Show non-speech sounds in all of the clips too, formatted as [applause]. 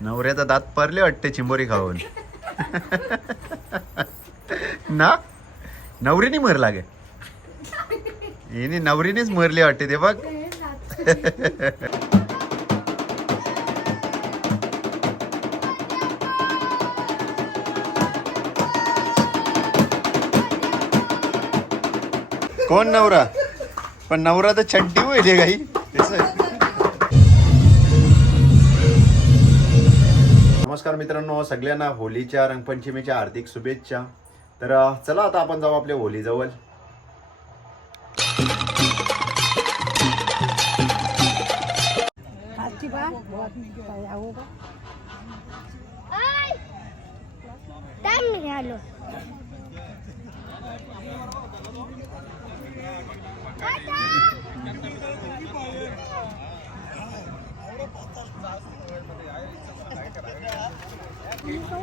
नवऱ्याचा दात पारले वाटते चिंबोरी खाऊन. ना? नवरीने मरला गे हिने नवरीनेच मरली वाटते ते बघ. कोण नवरा? पण नवरा तर चड्डी होईल काही. नमस्कार मित्रांनो सगळ्यांना होलीच्या रंगपंचमीच्या हार्दिक शुभेच्छा. तर चला आता आपण जाऊ आपल्या होलीजवळ.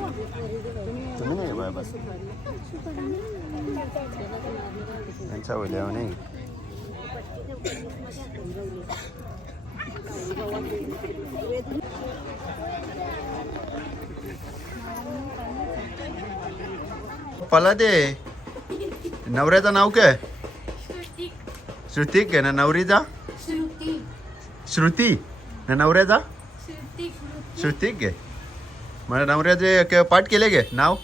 तुम्ही नाही बाय बस होल्यावर नाही. पला दे. नवऱ्याचं नाव काय? श्रुतिक आहे ना नवरीचा? श्रुती. श्रुती. ना नवऱ्याचा? श्रुती. श्रुतिक आहे मला नवऱ्याचे क- पाठ केले गे? नाव?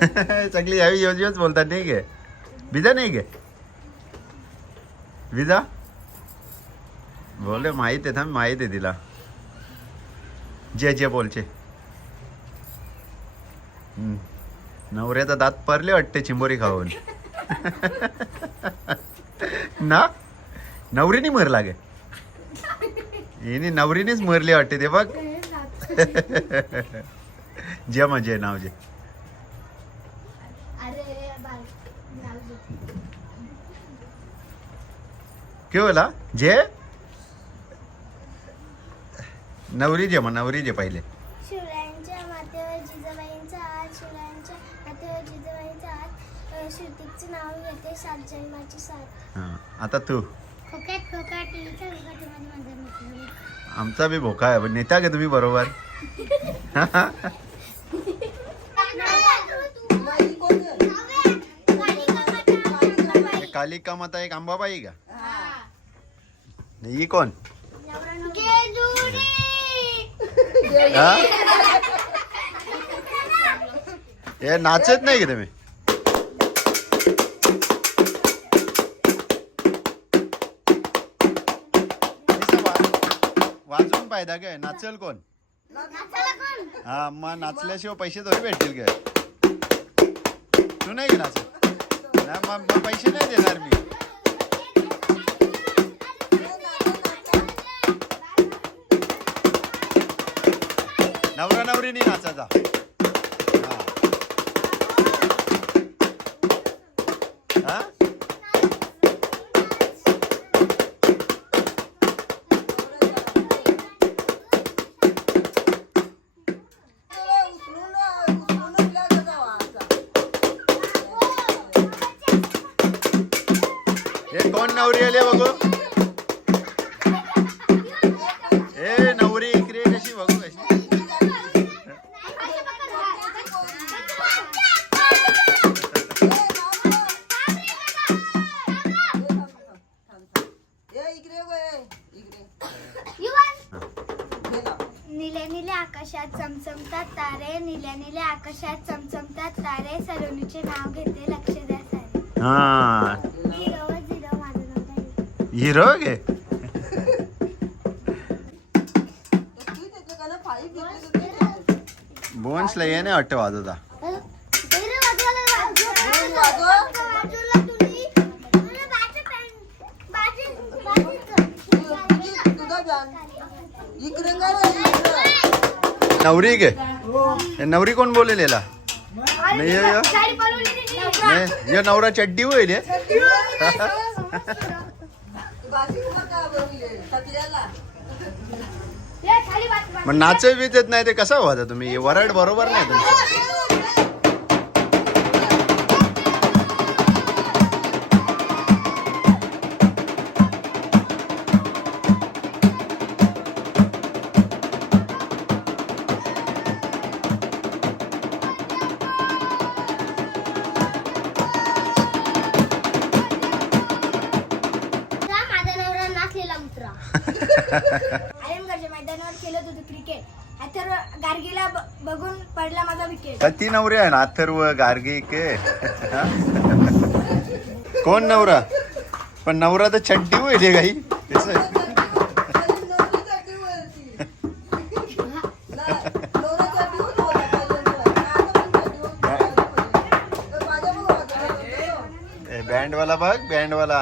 [laughs] सगळी यावी योजच बोलतात नाही गे? विजा नाही गे? विजा? बोले माहीत आहे थांब माहीत आहे तिला. जे जे बोलचे. हम्म. नवऱ्याचा दात पडले वाटते चिंबोरी खाऊन. [laughs] ना? नवरीने मरला गे. हिने नवरीनेच मरली वाटते ते बघ. [laughs] जे म्हणजे नाव जे. अरे बाल के बोला? जे? नवरी जे मग नवरी जे पहिले. शिवरायांच्या मातेवर जिजाबाईंचा हात शिवरायांच्या मातेवर जिजाबाईंचा हात अ, श्रुतीचं नाव घेते सात जन्माची साथ हा आता तू. आमचा बी भोका आहे पण नेता का तुम्ही बरोबर? कालिका माता एक अंबाबाई का? ही कोण? हे? नाचत नाही का तुम्ही? पाहिजे काय नाचेल कोण? हा मग नाचल्याशिवाय पैसे थोडी भेटतील काय तू नाही की नाच नाही मग मग पैसे नाही देणार मी. नवरा नवरीने नाचायचा हा. नवरी आले बघू. ए नवरी इकडे कशी बघू कशी. निले निले आकाशात चमचमतात तारे निल्या निल्या आकाशात चमचमतात तारे. सलोनीचे नाव घेते लक्ष द्या सारे हा. हिरो गे बोन्सला ये नाही वाटतं वाजवता. बाजू कर. नवरी गे. नवरी कोण बोलेलेला? नाही ये नवरा. चड्डी होईल मग नाच विचत नाही ते कसं होता तुम्ही? वराड बरोबर नाही तुमचं. [laughs] आयनगडच्या मैदानावर खेळत होतो क्रिकेट अथर्व गार्गीला ब- बघून पडला माझा विकेट ती नवरी आहे ना अथर्व गार्गी के. कोण नवरा? पण नवरा तर चड्डी होईल काही. बँडवाला बघ बँडवाला.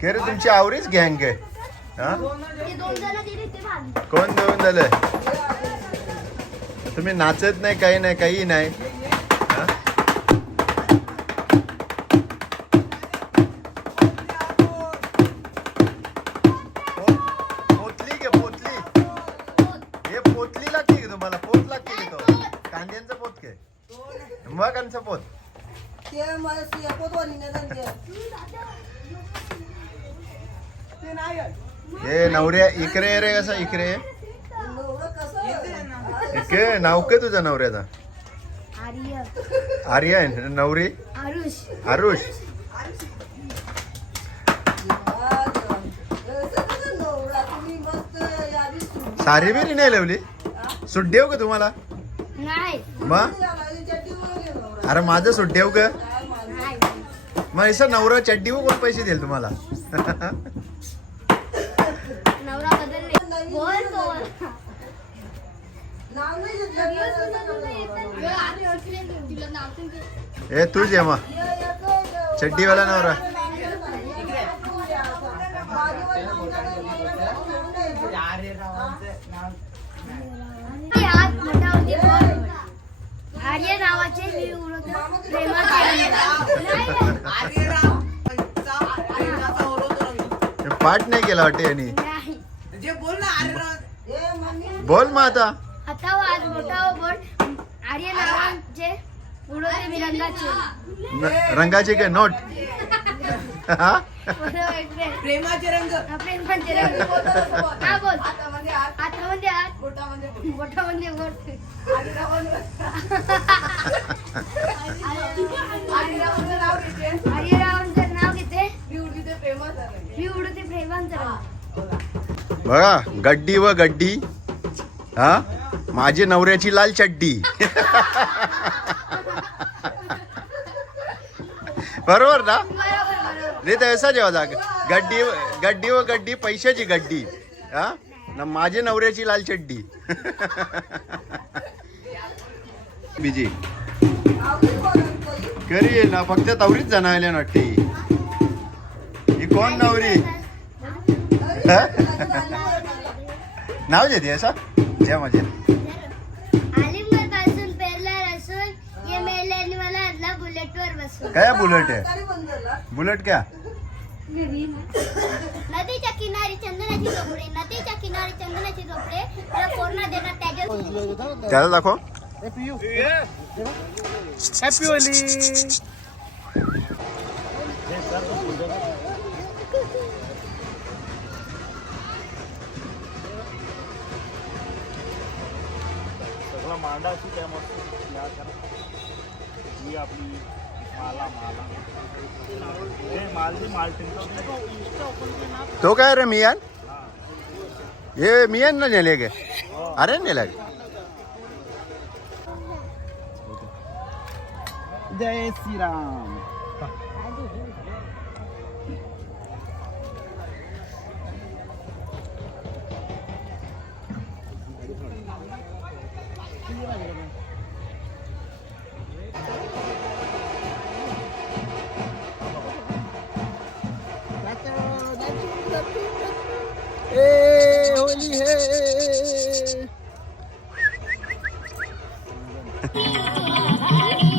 के रे तुमची आवरीच गँग आहे. हा? दोन कोण देऊन झालं तुम्ही नाचत नाही काही नाही काही नाही. हा? पोतली घे पोतली हे पोतली लागते की तुम्हाला? पोत लागते की तो? कांद्यांचा पोत घे. मग पोत हे नवऱ्या इकडे रे कसा इकडे इकडे नाव काय तुझ्या नवऱ्याचा? आर्य आर्या नवरी? आरुष. सारी बिरी नाही लावली? सुट देऊ का तुम्हाला? मग? अरे माझं सुट देऊ का? मग असं नवरा चड्डी कोण पैसे देईल तुम्हाला? नवरा बदलले बोल बोल ए तूच ये मग. चड्डीवाला नवरा. आर्य नावाचे मी प्रेमाचे. हे पाठ नाही केला वाटते यांनी. नाही. बोल मग आता. आता हो आज मोठा हो बोल. आर्य नावाचे उडवते मी रंगाचे न- रंगाचे काय नोट? हा? बरोबर. प्रेमाचे रंग. प्रेमाचे रंग. हा बोल. हातामध्ये हात हातामध्ये हात बोटामध्ये बोट. बोटामध्ये बोट आदिरावाचं [laughs] बघा गड्डी व गड्डी. हा? माझी नवऱ्याची लाल चड्डी. बरोबर ना? नाही तर असा जेव्हा जाग गड्डी गड्डी व गड्डी पैशाची गड्डी. हा? न माझी नवऱ्याची लाल चड्डी. बीजी. घरी ये ना फक्त तवरीच जण वाटते. ही कोण नवरी? ये मेल्याने मला आदला बुलेटवर बसून काय बुलेट आहे? बुलेट क्या? नदीच्या किनारी चंदनाची झोपडे नदीच्या किनारी चंदनाची झोपडे मला कोरोना देणार त्याच्या त्याला दाखव. हॅपी होली मांडाची काय मस्त तयार करा ही आपली माला माला. हे तो काय रे मियान? हे. मियान ना नेले गे. अरे नेला गे. जय श्रीराम. ए होली है। [laughs]